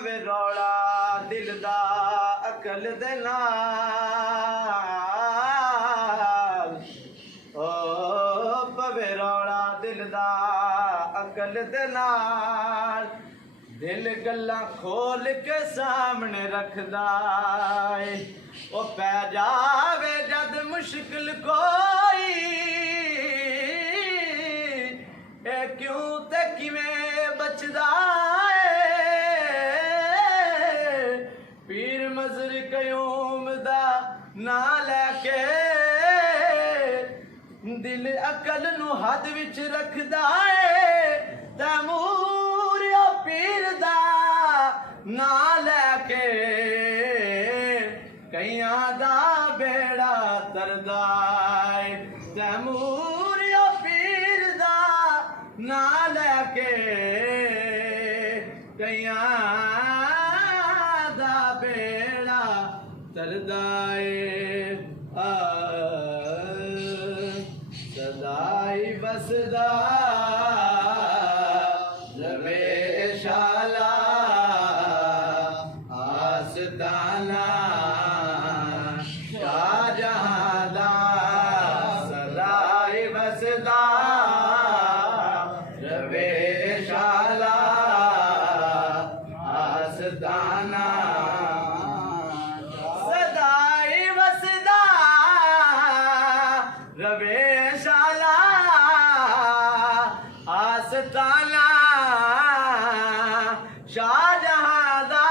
पवे रौला दिल दा अकल दे नाल ओ पवे रौला दिल दा अकल दे नाल दिल गल्लां खोल के सामने रखदा है ओ पै जावे जद मुश्किल कोई ए क्यों ते किवें बचदा है पीर मजर कयूम दा ना लैके दिल अकल नू हद विच रखदा है तैमूर पीर दा ना लैके कईयां दा बेड़ा तरदा है तैमूर पीर दा ना लैके कईयां दा बेड़ा तरदा है सदाई बसदा शाला आस्ताना शाहजहां दा सदाई बसदा रवे शाला आस्ताना सदाई बसदा रवे शाला आस्ताना शाहजहां दा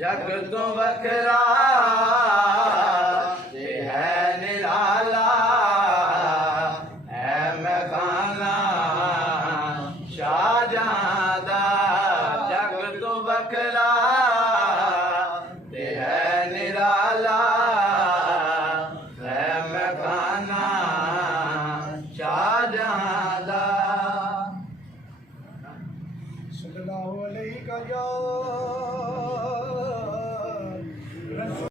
जग तो वखरा ते है निराला है मैखाना शाहजहां दा जग तो वखरा ते है निराला है मैखाना शाहजहां दा सल्लल्लाहु अलैहि का